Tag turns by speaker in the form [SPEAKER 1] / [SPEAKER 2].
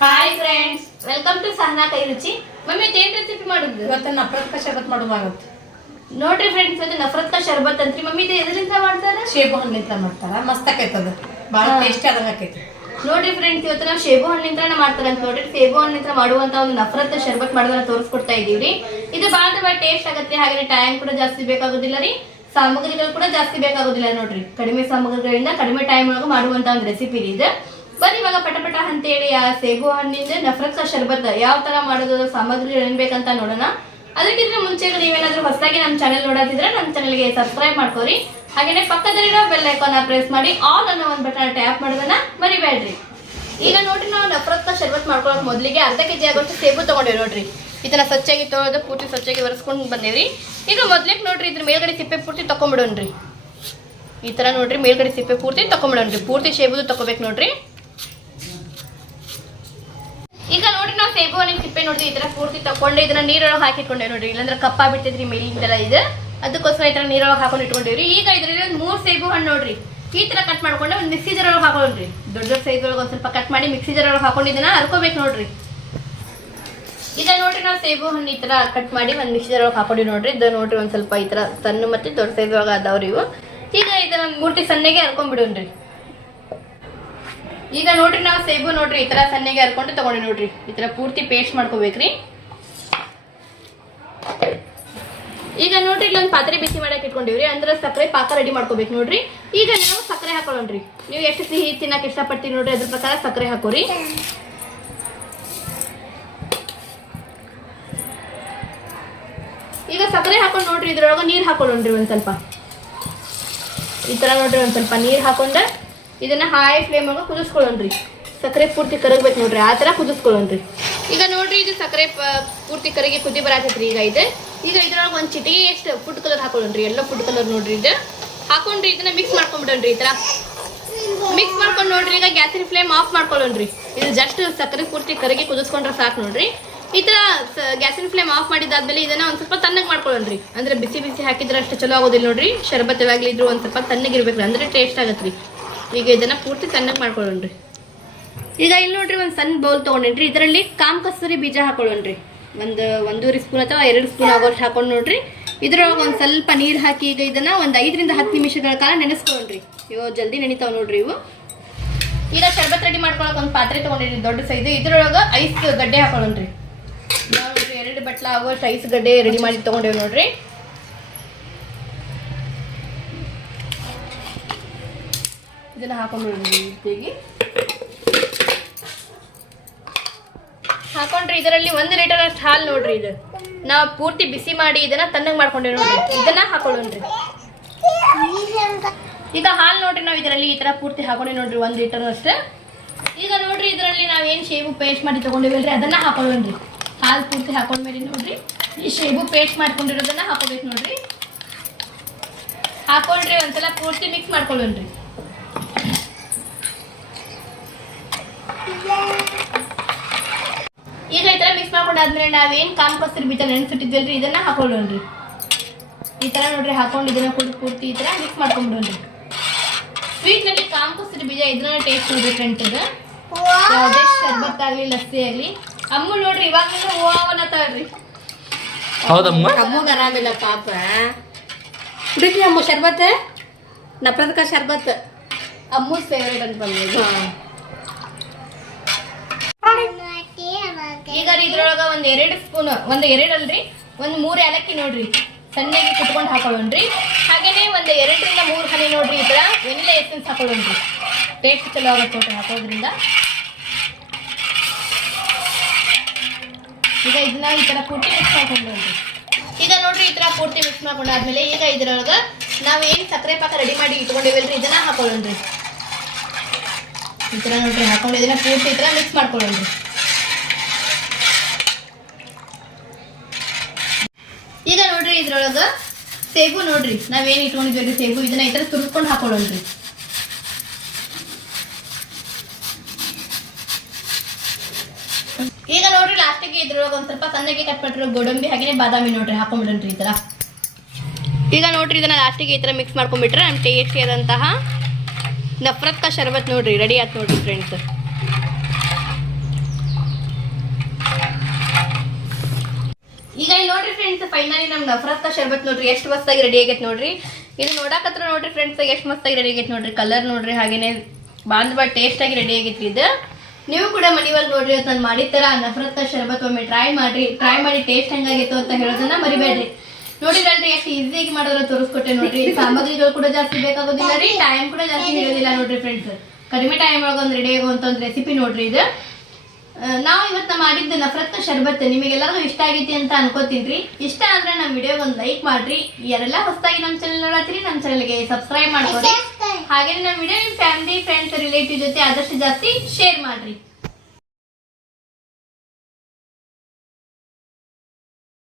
[SPEAKER 1] Hi friends welcome to Sahana ಕೈ ರುಚಿ mummy ಏನ್ ರೆಸಿಪಿ ಮಾಡುದು
[SPEAKER 2] ಇವತ್ತು ನಫರತ್ ಶರಬತ್ ಮಾಡುವಾಗತ್ತೆ
[SPEAKER 1] ನೋಡ್ರಿ ಫ್ರೆಂಡ್ಸ್ ಇದು ನಫರತ್ ಕಾ ಶರ್ಬತ್ ಅಂತ್ರಿ. ಮಮ್ಮಿ ಇದು ಎದರಿಂದ ಮಾಡ್ತಾರ?
[SPEAKER 2] ಶೇಬು ಹಣ್ಣಿಂದ ಮಾಡ್ತಾರ? ಮಸ್ತ್ ಆಕೈತೆ ಅದು ಭಾಳ ಟೇಸ್ಟ್ ಆದಂಗ ಆಕೈತಿ
[SPEAKER 1] ನೋಡ್ರಿ ಫ್ರೆಂಡ್ಸ್ ಇವತ್ತು ನಾವು ಶೇಬು ಹಣ್ಣಿಂದ ಮಾಡ್ತಾರ ಅಂತ ನೋಡ್ರಿ. ಸೇಬು ಹಣ್ಣಿಂದ ಮಾಡುವಂತ ಒಂದು ನಫರತ್ ಶರಬತ್ ಮಾಡೋದನ್ನ ತೋರಿಸ್ಕೊಡ್ತಾ ಇದೀವ್ರಿ ಇದು ಬಹಳ ಭಾಳ ಟೇಸ್ಟ್ ಆಗತ್ತೆ. ಹಾಗೆ ಟೈಮ್ ಕೂಡ ಜಾಸ್ತಿ ಬೇಕಾಗೋದಿಲ್ಲ ರೀ. ಸಾಮಗ್ರಿಗಳು ಕೂಡ ಜಾಸ್ತಿ ಬೇಕಾಗೋದಿಲ್ಲ ನೋಡ್ರಿ. ಕಡಿಮೆ ಸಾಮಗ್ರಿಗಳಿಂದ ಕಡಿಮೆ ಟೈಮ್ ಒಳಗೆ ಮಾಡುವಂತ ಒಂದು ರೆಸಿಪಿ ಇದು. ಬನ್ನಿ ಇವಾಗ ಪಟ ಪಟ ಅಂತೇಳಿ ಆ ಸೇಬು ಹಣ್ಣಿಂದ ನಫರತ್ ಕಾ ಶರ್ಬತ್ ಯಾವ ತರ ಮಾಡೋದು ಸಾಮಗ್ರಿಗಳು ಏನ್ಬೇಕಂತ ನೋಡೋಣ. ಅದಕ್ಕಿಂತ ಮುಂಚೆ ನೀವೇನಾದ್ರೂ ಹೊಸದಾಗಿ ನಮ್ಮ ಚಾನೆಲ್ ನೋಡೋದಿದ್ರೆ ನಮ್ಮ ಚಾನೆಲ್ಗೆ ಸಬ್ಸ್ಕ್ರೈಬ್ ಮಾಡ್ಕೋರಿ. ಹಾಗೇನೆ ಪಕ್ಕದಲ್ಲಿರೋ ಬೆಲ್ ಐಕಾನ್ ಪ್ರೆಸ್ ಮಾಡಿ ಆಲ್ ಅನ್ನೋ ಒಂದು ಬಟನ್ ಟ್ಯಾಪ್ ಮಾಡೋದನ್ನ ಮರಿಬೇಡ್ರಿ. ಈಗ ನೋಡ್ರಿ ನಾವು ನಫರತ್ ಶರ್ಬತ್ ಮಾಡ್ಕೊಳಕ್ ಮೊದಲಿಗೆ ಅರ್ಧ ಕೆಜಿ ಆಗೋಷ್ಟು ಸೇಬು ತಗೊಂಡಿವಿ ನೋಡ್ರಿ. ಇದನ್ನ ಸ್ವಚ್ಛಾಗಿ ತೊಳೆದು ಪೂರ್ತಿ ಸ್ವಚ್ಛಾಗಿ ಒರೆಸ್ಕೊಂಡು ಬಂದೇವ್ರಿ. ಈಗ ಮೊದ್ಲಿಗೆ ನೋಡ್ರಿ ಇದ್ರ ಮೇಲ್ಗಡೆ ಸಿಪ್ಪೆ ಪೂರ್ತಿ ತಕೊಂಡ್ಬಿಡೋಣ್ರಿ ಈ ತರ ನೋಡ್ರಿ ಮೇಲ್ಗಡೆ ಸಿಪ್ಪೆ ಪೂರ್ತಿ ತಕೊಂಡ್ಬಿಡೋಣ್ರಿ ಪೂರ್ತಿ ಸೇಬುದು ತಗೋಬೇಕು ನೋಡ್ರಿ ಈಗ ನೋಡ್ರಿ ನಿಮ್ ತಿಪ್ಪೆ ನೋಡಿದ್ರೆ ಈ ತರ ಪೂರ್ತಿ ತಕೊಂಡು ಇದನ್ನ ನೀರೊಳಗೆ ಹಾಕಿಟ್ಕೊಂಡೆ ನೋಡ್ರಿ. ಇಲ್ಲಾಂದ್ರೆ ಕಪ್ಪ ಬಿಡ್ತಿದ್ರಿ ಮೇಲಿಂದೆಲ್ಲ ಇದೆ. ಅದಕ್ಕೋಸ್ಕರ ಈ ತರ ನೀರೊಳಗೆ ಹಾಕೊಂಡು ಇಟ್ಕೊಂಡಿವ್ರಿ ಈಗ ಇದ್ರಲ್ಲಿ ಒಂದು ಮೂರ್ ಸೇಬು ಹಣ್ಣು ನೋಡ್ರಿ. ಈ ತರ ಕಟ್ ಮಾಡ್ಕೊಂಡು ಒಂದು ಮಿಕ್ಸಿ ಜರ್ ಒಳಗೆ ಹಾಕೊಂಡ್ರಿ ದೊಡ್ಡ ದೊಡ್ಡ ಸೈಜ್ ಒಳಗೆ ಒಂದ್ ಸ್ವಲ್ಪ ಕಟ್ ಮಾಡಿ ಮಿಕ್ಸಿ ಜರ್ ಒಳಗೆ ಹಾಕೊಂಡು ಇದನ್ನ ಹರ್ಕೋಬೇಕು ನೋಡ್ರಿ. ಈಗ ನೋಡ್ರಿ ನಾವು ಸೇಬು ಹಣ್ಣು ಈ ತರ ಕಟ್ ಮಾಡಿ ಒಂದು ಮಿಕ್ಸಿ ಜರ್ ಒಳಗೆ ಹಾಕೊಂಡಿ ನೋಡ್ರಿ. ಇದು ನೋಡ್ರಿ ಒಂದ್ ಸ್ವಲ್ಪ ಈ ತರ ಸಣ್ಣ ಮತ್ತೆ ದೊಡ್ಡ ಸೈಜ್ ಒಳಗೆ ಅದಾವ್ರಿ ಇವು. ಈಗ ಇದನ್ನ ಮೂರ್ತಿ ಸಣ್ಣಗೆ ಹರ್ಕೊಂಡ್ಬಿಡೋಣ್ರಿ ಈಗ ನೋಡ್ರಿ ನಾವು ಸೇಬು ನೋಡ್ರಿ, ಈ ತರ ಸಣ್ಣಗೆ ಹರ್ಕೊಂಡು ತಗೊಂಡಿ ನೋಡ್ರಿ. ಈ ತರ ಪೂರ್ತಿ ಪೇಸ್ಟ್ ಮಾಡ್ಕೋಬೇಕ್ರಿ. ಈಗ ನೋಡ್ರಿ ಇಲ್ಲೊಂದು ಪಾತ್ರೆ ಬಿಸಿ ಮಾಡಕ್ ಇಟ್ಕೊಂಡಿವ್ರಿ, ಅಂದ್ರೆ ಸಕ್ಕರೆ ಪಾಕ ರೆಡಿ ಮಾಡ್ಕೋಬೇಕು ನೋಡ್ರಿ. ಈಗ ನಾವು ಸಕ್ಕರೆ ಹಾಕೊಳ್ಳೋಣ್ರಿ. ನೀವು ಎಷ್ಟು ಸಿಹಿ ತಿನ್ನಕ್ ಇಷ್ಟಪಡ್ತೀರಿ ನೋಡ್ರಿ, ಅದ್ರ ಪ್ರಕಾರ ಸಕ್ಕರೆ ಹಾಕೋರಿ. ಈಗ ಸಕ್ಕರೆ ಹಾಕೊಂಡು ನೋಡ್ರಿ, ಇದ್ರೊಳಗೆ ನೀರು ಹಾಕೊಳ್ಳೋಣ್ರಿ ಒಂದ್ ಸ್ವಲ್ಪ. ಈ ತರ ನೋಡ್ರಿ ಒಂದ್ ಸ್ವಲ್ಪ ನೀರ್ ಹಾಕೊಂಡ ಇದನ್ನ ಹಾಯ್ ಫ್ಲೇಮ್ ಒಳಗೆ ಕುದಿಸ್ಕೊಳ್ಳೋಣ್ರಿ. ಸಕ್ಕರೆ ಪೂರ್ತಿ ಕರಗ್ಬೇಕು ನೋಡ್ರಿ, ಆ ತರ ಕುದಿಸ್ಕೊಳ್ಳೋಣ್ರಿ. ಈಗ ನೋಡ್ರಿ ಇದು ಸಕ್ಕರೆ ಪೂರ್ತಿ ಕರಗಿ ಕುದಿ ಬರಾತೈತ್ರಿ ಈಗ ಇದು. ಈಗ ಇದ್ರೊಳಗೆ ಒಂದ್ ಚಿಟಿಗೆ ಎಷ್ಟು ಫುಡ್ ಕಲರ್ ಹಾಕೊಳ್ಳೋಣ್ರಿ, ಎಲ್ಲ ಫುಡ್ ಕಲರ್ ನೋಡ್ರಿ ಇದು. ಹಾಕೊಂಡ್ರಿ ಇದನ್ನ ಮಿಕ್ಸ್ ಮಾಡ್ಕೊಂಡ್ಬಿಡೋಣ್ರಿ ಈ ತರ ಮಿಕ್ಸ್ ಮಾಡ್ಕೊಂಡು ನೋಡ್ರಿ, ಈಗ ಗ್ಯಾಸಿನ ಫ್ಲೇಮ್ ಆಫ್ ಮಾಡ್ಕೊಳ್ಳೋಣ್ರಿ. ಇದು ಜಸ್ಟ್ ಸಕ್ಕರೆ ಪೂರ್ತಿ ಕರಗಿ ಕುದಿಸ್ಕೊಂಡ್ರೆ ಸಾಕು ನೋಡ್ರಿ. ಈ ತರ ಗ್ಯಾಸಿನ ಫ್ಲೇಮ್ ಆಫ್ ಮಾಡಿದಾದ್ಮೇಲೆ ಇದನ್ನ ಒಂದ್ ಸ್ವಲ್ಪ ತಣ್ಣಗೆ ಮಾಡ್ಕೊಳ್ಳೋಣ್ರಿ. ಅಂದ್ರೆ ಬಿಸಿ ಬಿಸಿ ಹಾಕಿದ್ರೆ ಅಷ್ಟು ಚಲೋ ಆಗೋದಿಲ್ಲ ನೋಡ್ರಿ. ಶರ್ಬತ್ ಯಾವಾಗ್ಲೂ ಇದ್ರು ಒಂದ್ ಸ್ವಲ್ಪ ತಣ್ಣಗಿರ್ಬೇಕ್ರಿ, ಅಂದ್ರೆ ಟೇಸ್ಟ್ ಆಗತ್ರಿ. ಈಗ ಇದನ್ನ ಪೂರ್ತಿ ತಣ್ಣಗೆ ಮಾಡ್ಕೊಳ್ಳೋಣ್ರಿ. ಈಗ ಇಲ್ಲಿ ನೋಡ್ರಿ ಒಂದ್ ಸಣ್ಣ ಬೌಲ್ ತೊಗೊಂಡೇನ್ರಿ. ಇದರಲ್ಲಿ ಕಾಮ್ ಕಸ್ತೂರಿ ಬೀಜ ಹಾಕೊಳ್ಳೋಣ್ರಿ. ಒಂದು ಒಂದೂವರೆ ಸ್ಪೂನ್ ಅಥವಾ ಎರಡು ಸ್ಪೂನ್ ಆಗೋಷ್ಟು ಹಾಕೊಂಡು ನೋಡ್ರಿ. ಇದ್ರೊಳಗೆ ಒಂದು ಸ್ವಲ್ಪ ನೀರು ಹಾಕಿ ಈಗ ಇದನ್ನ ಒಂದು ಐದರಿಂದ ಹತ್ತು ನಿಮಿಷಗಳ ಕಾಲ ನೆನೆಸ್ಕೊಳ್ಳೋಣ್ರಿ. ಇವು ಜಲ್ದಿ ನೆನಿತಾವ್ ನೋಡ್ರಿ ಇವು. ಈಗ ಶರ್ಬತ್ ರೆಡಿ ಮಾಡ್ಕೊಳಕ್ ಒಂದು ಪಾತ್ರೆ ತಗೊಂಡಿರಿ ದೊಡ್ಡ ಸೈಜ್. ಇದ್ರೊಳಗೆ ಐಸ್ ಗಡ್ಡೆ ಹಾಕೊಳ್ಳೋಣ್ರಿ. ಎರಡು ಬಟ್ಲ ಆಗುವಷ್ಟು ಐಸ್ ಗಡ್ಡೆ ರೆಡಿ ಮಾಡಿ ತಗೊಂಡೇವಿ ನೋಡ್ರಿ. ಇದನ್ನ ಹಾಕೊಂಡು ಜೊತೆಗೆ ಹಾಕೊಂಡ್ರಿ ಇದರಲ್ಲಿ ಒಂದು ಲೀಟರ್ ಅಷ್ಟು ಹಾಲು ನೋಡ್ರಿ ಇದು. ನಾವು ಪೂರ್ತಿ ಬಿಸಿ ಮಾಡಿ ಇದನ್ನ ತಣ್ಣಗೆ ಮಾಡ್ಕೊಂಡೇವಿ ನೋಡ್ರಿ. ಇದನ್ನ ಹಾಕೊಳ್ಳೋಣ್ರಿ. ಈಗ ಹಾಲು ನೋಡ್ರಿ ನಾವು ಇದರಲ್ಲಿ ಈ ತರ ಪೂರ್ತಿ ಹಾಕೊಂಡಿ ನೋಡ್ರಿ ಒಂದ್ ಲೀಟರ್ ಅಷ್ಟೇ. ಈಗ ನೋಡ್ರಿ ಇದರಲ್ಲಿ ನಾವ್ ಏನ್ ಶೇಬು ಪೇಸ್ಟ್ ಮಾಡಿ ತಗೊಂಡಿವಲ್ರಿ ಅದನ್ನ ಹಾಕೊಳ್ಳೋಣ್ರಿ. ಹಾಲು ಪೂರ್ತಿ ಹಾಕೊಂಡ್ಮೇಲೆ ನೋಡ್ರಿ. ಈ ಶೇಬು ಪೇಸ್ಟ್ ಮಾಡ್ಕೊಂಡಿರೋದನ್ನ ಹಾಕೋಬೇಕು ನೋಡ್ರಿ. ಹಾಕೊಂಡ್ರಿ ಒಂದ್ಸಲ ಪೂರ್ತಿ ಮಿಕ್ಸ್ ಮಾಡ್ಕೊಳ್ಳೋಣ್ರಿ. ಮಾಡ್ಕೊಂಡಾದ್ಮೇಲೆ ನಾವೇನ್ ಕಾಮ್ ಕಸ್ತೂರಿ ಬೀಜ ನೆನೆಸಿಟ್ಟಿದ್ವಲ್ರಿ ಇದನ್ನ ಹಾಕೊಳ್ಳೋಣ್ರಿ. ಈ ತರ ನೋಡ್ರಿ ಹಾಕೊಂಡು ಇದನ್ನ ಕುಡಿ ಪೂರ್ತಿ ಈ ತರ ಮಿಕ್ಸ್ ಮಾಡ್ಕೊಂಡ್ಬಿಡೋಣ್ರಿ ಸ್ವೀಟ್ನಲ್ಲಿ ಕಾಮ್ ಕಸ್ತೂರಿ ಬೀಜ ಇದನ್ನ ಟೇಸ್ಟ್ ನೋಡ್ರಿ ಯಾವುದೇ ಶರ್ಬತ್ ಆಗ್ಲಿ ಲಸ್ಸಿ ಆಗ್ಲಿ. ಅಮ್ಮ ನೋಡ್ರಿ ಇವಾಗಲೂ ಹೂವನ್ನ ತಳ್ರಿ.
[SPEAKER 3] ಹೌದಮ್ಮ?
[SPEAKER 2] ಅಮ್ಮಗ ಆರಾಮಿಲ್ಲ ಪಾಪ. ಕುಡಿತಿ ಅಮ್ಮ ಶರ್ಬತ್. ನಫರತ್ಕ ಶರ್ಬತ್.
[SPEAKER 1] ಅಮ್ಮ ಫೇವ್ರೇಟ್ ಅಂತ ಬಂದಿದೆ ಈಗ ರೀ ಇದ್ರೊಳಗ ಒಂದ್ ಎರಡು ಸ್ಪೂನ್, ಒಂದ್ ಅಲ್ರಿ? ಒಂದ್ ಮೂರ್ ಏಲಕ್ಕಿ ನೋಡ್ರಿ. ಸಣ್ಣಗೆ ಕುಟ್ಕೊಂಡು ಹಾಕೊಳ್ಳೋಣ್ರಿ. ಹಾಗೇನೆ ಒಂದ್ ಎರಡರಿಂದ ಮೂರ್ ಹನಿ ನೋಡ್ರಿ ಈ ತರ. ಎಸೆನ್ಸ್ ಹಾಕೊಳ್ಳೋಣ್ರಿ. ಟೇಸ್ಟ್ ಚಲೋ ಆಗುತ್ತೆ ನೋಡ್ರಿ ಹಾಕೋದ್ರಿಂದ. ಈಗ ಇದನ್ನ ಈ ತರ ಪೂರ್ತಿ ಮಿಕ್ಸ್ ಮಾಡ್ಕೊಂಡ್ರಿ ಈಗ ನೋಡ್ರಿ ಈ ತರ ಪೂರ್ತಿ ಮಿಕ್ಸ್ ಮಾಡ್ಕೊಂಡಾದ್ಮೇಲೆ ಈಗ ಇದ್ರೊಳಗ ನಾವ್ ಏನ್ ಸಕ್ಕರೆ ಪಾಕ ರೆಡಿ ಮಾಡಿ ಇಟ್ಕೊಂಡಿವಲ್ರಿ, ಇದನ್ನ ಹಾಕೊಳ್ಳೋಣ್ರಿ. ಈ ತರ ನೋಡ್ರಿ ಹಾಕೊಂಡು ಇದನ್ನ ಪೂರ್ತಿ ಈ ತರ ಮಿಕ್ಸ್ ಮಾಡ್ಕೊಳ್ಳೋಣ್ರಿ ಈಗ ನೋಡ್ರಿ ಇದ್ರೊಳಗ ಸೇಬು ನೋಡ್ರಿ. ನಾವೇನ್ ಇಟ್ಕೊಂಡಿದ್ವಿ ಸೇಬು, ಇದನ್ನ ಈ ತರ ತುರ್ಕೊಂಡು ಹಾಕೊಳ್ಳೋಣ್ರಿ. ಈಗ ನೋಡ್ರಿ ಲಾಸ್ಟಿಗೆ ಇದ್ರೊಳಗೆ ಒಂದ್ ಸ್ವಲ್ಪ ಸಣ್ಣಗೆ ಕಟ್ ಮಾಡಿರೋ ಗೋಡಂಬಿ ಹಾಗೆ ಬಾದಾಮಿ ನೋಡ್ರಿ ಹಾಕೊಂಡ್ಬಿಡೋಣ್ರಿ ಈ ತರ. ಈಗ ನೋಡ್ರಿ ಇದನ್ನ ಲಾಸ್ಟಿಗೆ ಈ ತರ ಮಿಕ್ಸ್ ಮಾಡ್ಕೊಂಡ್ಬಿಟ್ರೆ ನಮ್ ಟೇಸ್ಟಿ ಆದಂತಹ ನಫ್ರತ್ಕ ಶರ್ಬತ್ ನೋಡ್ರಿ ರೆಡಿ ಆಯ್ತು ನೋಡ್ರಿ ಫ್ರೆಂಡ್ಸ್ ಫೈನಲಿ ನಮ್ ನಫರತ್ ಶರ್ಬತ್ ನೋಡ್ರಿ. ಎಷ್ಟು ಮಸ್ತಾಗಿ ರೆಡಿ ಆಗೈತೆ ನೋಡ್ರಿ. ಇದು ನೋಡಾಕತ್ರ ನೋಡ್ರಿ ಫ್ರೆಂಡ್ಸ್ ಎಷ್ಟು ಮಸ್ತಾಗಿ ರೆಡಿ ಆಗೈತೆ ನೋಡ್ರಿ. ಕಲರ್ ನೋಡ್ರಿ, ಹಾಗೇನೆ ಬಾಂದ್ ಬಾ ಟೇಸ್ಟ್ ಆಗಿ ರೆಡಿ ಆಗೈತ್ರಿ ಇದು. ನೀವು ಕೂಡ ಮನೆಯಲ್ಲಿ ನೋಡ್ರಿ ಇವತ್ತು ನಾನು ಮಾಡಿದ ತರ ನಫರತ್ ಶರ್ಬತ್ ಒಮ್ಮೆ ಟ್ರೈ ಮಾಡ್ರಿ. ಟ್ರೈ ಮಾಡಿ ಟೇಸ್ಟ್ ಹೆಂಗಾಗಿತ್ತು ಅಂತ ಹೇಳೋದನ್ನ ಮರಿಬೇಡ್ರಿ. ನೋಡಿರಲ್ರಿ, ಎಷ್ಟು ಈಸಿಯಾಗಿ ಮಾಡೋದ್ರ ತೋರಿಸ್ಕೊಟ್ಟೆ ನೋಡ್ರಿ. ಸಾಮಗ್ರಿಗಳು ಕೂಡ ಜಾಸ್ತಿ ಬೇಕಾಗೋದಿಲ್ಲ ರೀ ಟೈಮ್ ಕೂಡ ಜಾಸ್ತಿ ಹಿಡಿಯೋದಿಲ್ಲ ನೋಡ್ರಿ ಫ್ರೆಂಡ್ಸ್ ಕಡಿಮೆ ಟೈಮ್ ಒಳಗೆ ಒಂದು ರೆಡಿ ಆಗುವಂತ ಒಂದು ರೆಸಿಪಿ ನೋಡ್ರಿ ಇದು. ನಾವು ಇವತ್ತು ಮಾಡಿದ್ದ ನಫರತ್ ಶರ್ಬತ್ ನಿಮಗೆಲ್ಲರಿಗೂ ಇಷ್ಟ ಆಗೈತಿ ಅಂತ ಅನ್ಕೋತೀನಿ ಇಷ್ಟ ಆದ್ರೆ ನಮ್ಮ ವಿಡಿಯೋಗೆ ಒಂದು ಲೈಕ್ ಮಾಡ್ರಿ. ಯಾರೆಲ್ಲ ಹೊಸದಾಗಿ ನಮ್ಮ ಚಾನಲ್ ನೋಡತ್ತೀರಿ ನಮ್ಮ ಚಾನಲ್ಗೆ ಸಬ್ಸ್ಕ್ರೈಬ್ ಮಾಡ್ಕೊಳ್ಳಿ ಹಾಗೆ ನಮ್ಮ ವಿಡಿಯೋ ನಿಮ್ಮ ಫ್ಯಾಮಿಲಿ ಫ್ರೆಂಡ್ಸ್ ರಿಲೇಟಿವ್ ಜೊತೆ ಆದಷ್ಟು ಜಾಸ್ತಿ ಶೇರ್ ಮಾಡ್ರಿ.